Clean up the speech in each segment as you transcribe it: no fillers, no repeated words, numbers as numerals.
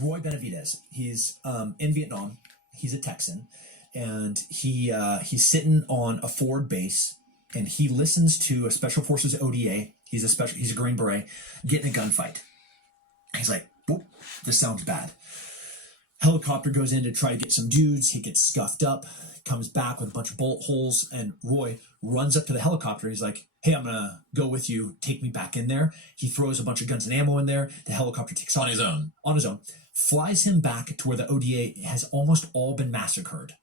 Roy Benavidez. He's in Vietnam. He's a Texan, and he's sitting on a forward base, and he listens to a Special Forces ODA. He's a Green Beret getting a gunfight. He's like, "Whoop, this sounds bad." Helicopter goes in to try to get some dudes. He gets scuffed up, comes back with a bunch of bullet holes, and Roy runs up to the helicopter. He's like, "Hey, I'm gonna go with you. Take me back in there." He throws a bunch of guns and ammo in there. The helicopter takes off on his own, flies him back to where the ODA has almost all been massacred.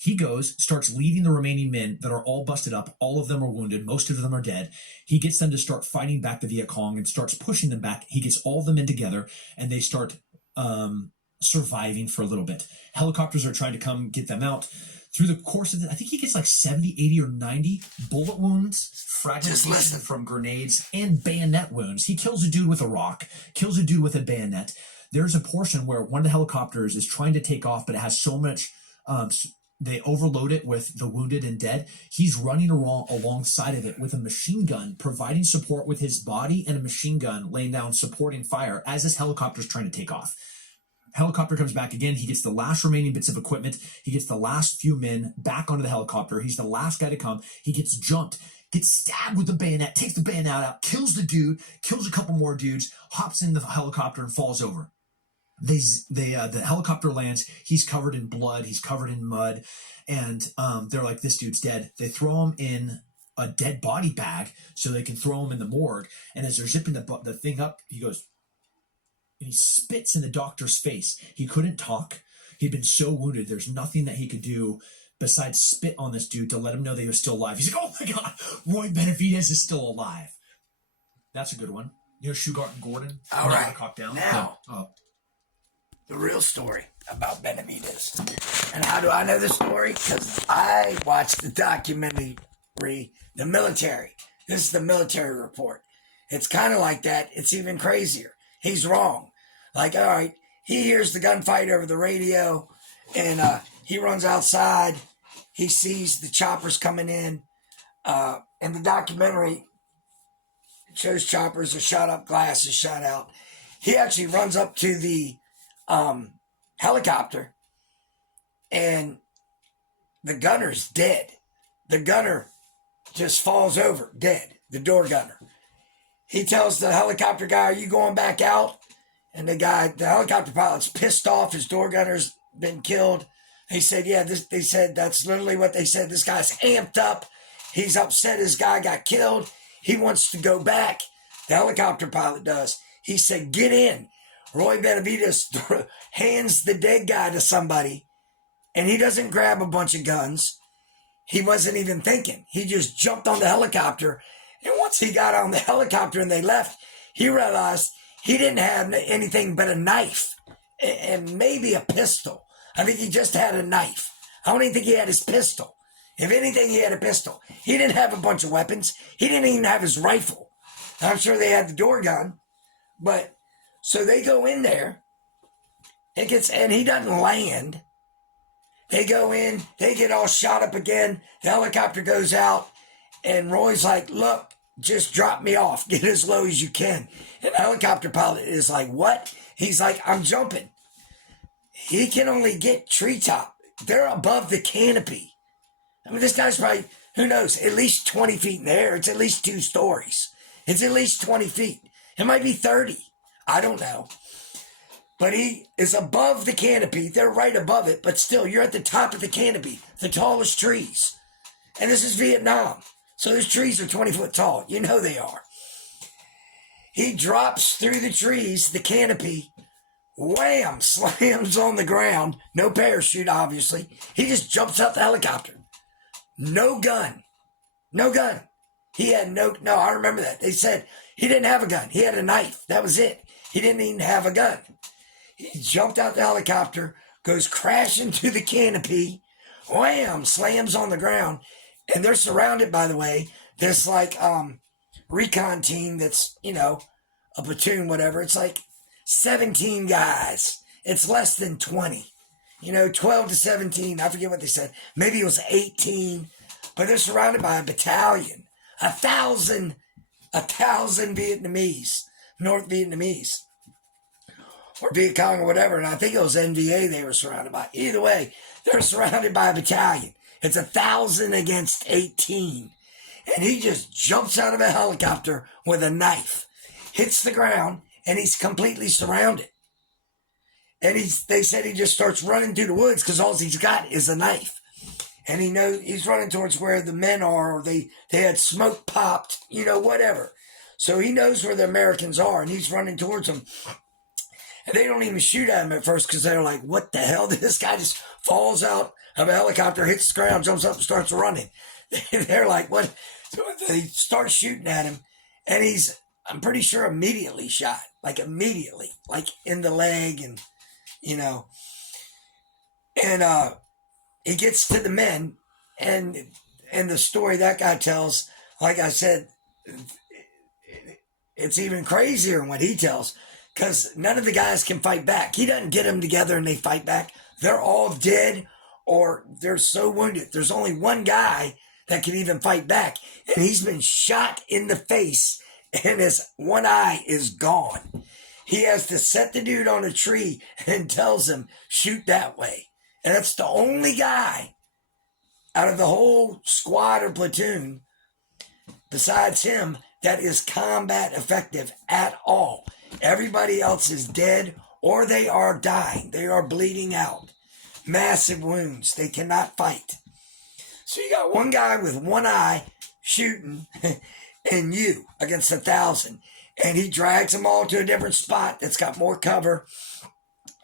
He goes, starts leading the remaining men that are all busted up. All of them are wounded. Most of them are dead. He gets them to start fighting back the Viet Cong and starts pushing them back. He gets all of them in together, and they start surviving for a little bit. Helicopters are trying to come get them out. Through the course of it, I think he gets like 70, 80, or 90 bullet wounds, fragmentation from grenades, and bayonet wounds. He kills a dude with a rock, kills a dude with a bayonet. There's a portion where one of the helicopters is trying to take off, but it has so much, they overload it with the wounded and dead. He's running alongside of it with a machine gun, providing support with his body, and a machine gun laying down supporting fire as this helicopter's trying to take off. Helicopter comes back again. He gets the last remaining bits of equipment. He gets the last few men back onto the helicopter. He's the last guy to come. He gets jumped, gets stabbed with the bayonet, takes the bayonet out, kills the dude, kills a couple more dudes, hops in the helicopter and falls over. The helicopter lands. He's covered in blood. He's covered in mud. And they're like, this dude's dead. They throw him in a dead body bag so they can throw him in the morgue. And as they're zipping the thing up, he goes, and he spits in the doctor's face. He couldn't talk. He'd been so wounded. There's nothing that he could do besides spit on this dude to let him know that he was still alive. He's like, oh my God, Roy Benavidez is still alive. That's a good one. You know, Shugart and Gordon? All right. Down. Now, the real story about Benavidez. And how do I know the story? Because I watched the documentary, The Military. This is the military report. It's kind of like that. It's even crazier. He's wrong. Like, all right, he hears the gunfight over the radio, and he runs outside. He sees the choppers coming in. And the documentary shows choppers are shot up, glass is shot out. He actually runs up to the helicopter, and the gunner's dead. The gunner just falls over, dead. The door gunner. He tells the helicopter guy, are you going back out? And the helicopter pilot's pissed off. His door gunner's been killed. He said, yeah, they said that's literally what they said. This guy's amped up. He's upset his guy got killed. He wants to go back. The helicopter pilot does. He said, get in. Roy Benavidez hands the dead guy to somebody, and he doesn't grab a bunch of guns. He wasn't even thinking. He just jumped on the helicopter. And once he got on the helicopter and they left, he realized he didn't have anything but a knife and maybe a pistol. I think he just had a knife. I don't even think he had his pistol. If anything, he had a pistol. He didn't have a bunch of weapons. He didn't even have his rifle. I'm sure they had the door gun. But, so they go in there. And he doesn't land. They go in. They get all shot up again. The helicopter goes out. And Roy's like, look, just drop me off. Get as low as you can. And the helicopter pilot is like, what? He's like, I'm jumping. He can only get treetop. They're above the canopy. I mean, this guy's probably, who knows, at least 20 feet in the air. It's at least 2 stories. It's at least 20 feet. It might be 30. I don't know. But he is above the canopy. They're right above it. But still, you're at the top of the canopy. The tallest trees. And this is Vietnam. So those trees are 20 foot tall. You know they are. He drops through the trees, the canopy, wham, slams on the ground. No parachute, obviously. He just jumps out the helicopter. No gun. No gun. He had no, I remember that. They said he didn't have a gun. He had a knife. That was it. He didn't even have a gun. He jumped out the helicopter, goes crashing to the canopy, wham, slams on the ground. And they're surrounded, by the way, this like recon team that's, a platoon, whatever. It's like 17 guys. It's less than 20. 12 to 17. I forget what they said. Maybe it was 18. But they're surrounded by a battalion. 1,000 Vietnamese, North Vietnamese. or Viet Cong or whatever, and I think it was NVA they were surrounded by. Either way, they're surrounded by a battalion. It's 1,000 against 18. And he just jumps out of a helicopter with a knife, hits the ground, and he's completely surrounded. And they said he just starts running through the woods because all he's got is a knife. And he knows he's running towards where the men are, or they had smoke popped, whatever. So he knows where the Americans are, and he's running towards them. And they don't even shoot at him at first because they're like, what the hell? This guy just falls out of a helicopter, hits the ground, jumps up, and starts running. They're like, what? So they start shooting at him, and I'm pretty sure, immediately shot. Like immediately. Like in the leg, and, And he gets to the men, and the story that guy tells, like I said, it's even crazier than what he tells, because none of the guys can fight back. He doesn't get them together and they fight back. They're all dead, or they're so wounded. There's only one guy that can even fight back, and he's been shot in the face, and his one eye is gone. He has to set the dude on a tree and tells him, shoot that way. And that's the only guy out of the whole squad or platoon, besides him, that is combat effective at all. Everybody else is dead, or they are dying. They are bleeding out. Massive wounds. They cannot fight. So you got one guy with one eye shooting and you against 1,000. And he drags them all to a different spot that's got more cover.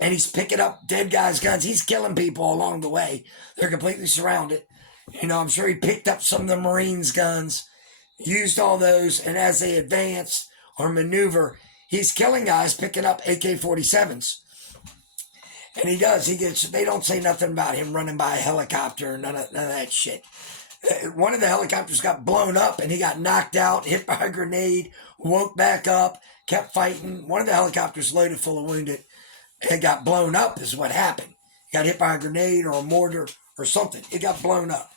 And he's picking up dead guys' guns. He's killing people along the way. They're completely surrounded. I'm sure he picked up some of the Marines' guns, used all those, and as they advance or maneuver, he's killing guys picking up AK-47s. And he does. They don't say nothing about him running by a helicopter, none of that shit. One of the helicopters got blown up, and he got knocked out, hit by a grenade, woke back up, kept fighting. One of the helicopters loaded full of wounded and got blown up is what happened. He got hit by a grenade or a mortar or something. It got blown up.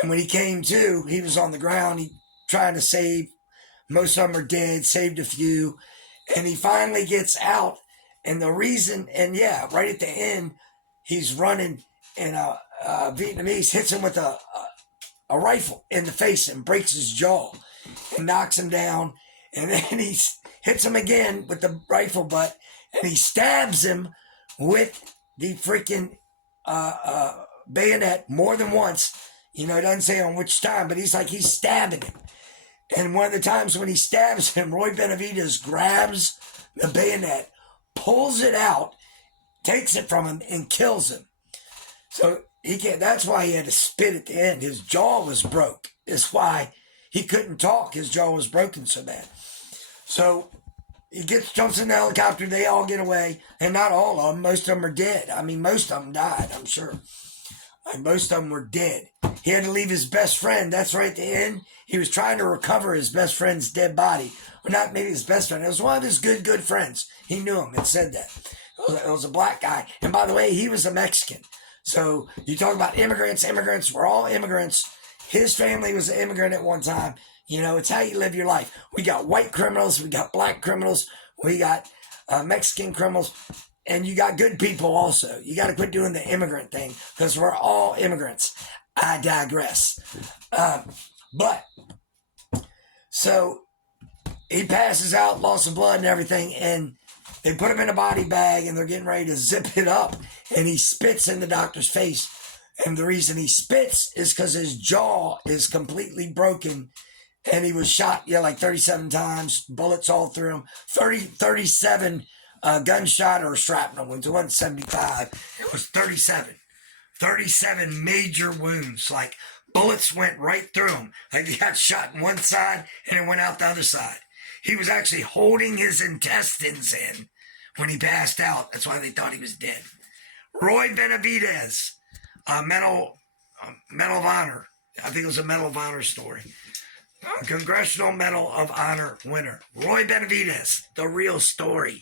And when he came to, he was on the ground. He trying to save. Most of them are dead, saved a few. And he finally gets out. And the reason, right at the end, he's running, and Vietnamese hits him with a rifle in the face and breaks his jaw and knocks him down. And then he hits him again with the rifle butt, and he stabs him with the freaking bayonet more than once. It doesn't say on which time, but he's stabbing him. And one of the times when he stabs him, Roy Benavidez grabs the bayonet, pulls it out, takes it from him, and kills him. So that's why he had to spit at the end. His jaw was broke. That's why he couldn't talk. His jaw was broken so bad. So he jumps in the helicopter. They all get away. And not all of them. Most of them are dead. I mean, most of them died, I'm sure. Most of them were dead. He had to leave his best friend. That's right at the end. He was trying to recover his best friend's dead body. Or not maybe his best friend. It was one of his good friends. He knew him and said that. It was a black guy. And by the way, he was a Mexican. So you talk about immigrants. Immigrants were all immigrants. His family was an immigrant at one time. It's how you live your life. We got white criminals. We got black criminals. We got Mexican criminals. And you got good people also. You got to quit doing the immigrant thing, because we're all immigrants. I digress. So he passes out, loss of blood and everything, and they put him in a body bag, and they're getting ready to zip it up, and he spits in the doctor's face. And the reason he spits is because his jaw is completely broken, and he was shot, like 37 times, bullets all through him, 37 gunshot or shrapnel wounds. It wasn't 75, it was 37. 37 major wounds, like bullets went right through him. Like he got shot in one side and it went out the other side. He was actually holding his intestines in when he passed out. That's why they thought he was dead. Roy Benavidez, Medal of Honor. I think it was a Medal of Honor story. Congressional Medal of Honor winner. Roy Benavidez, the real story.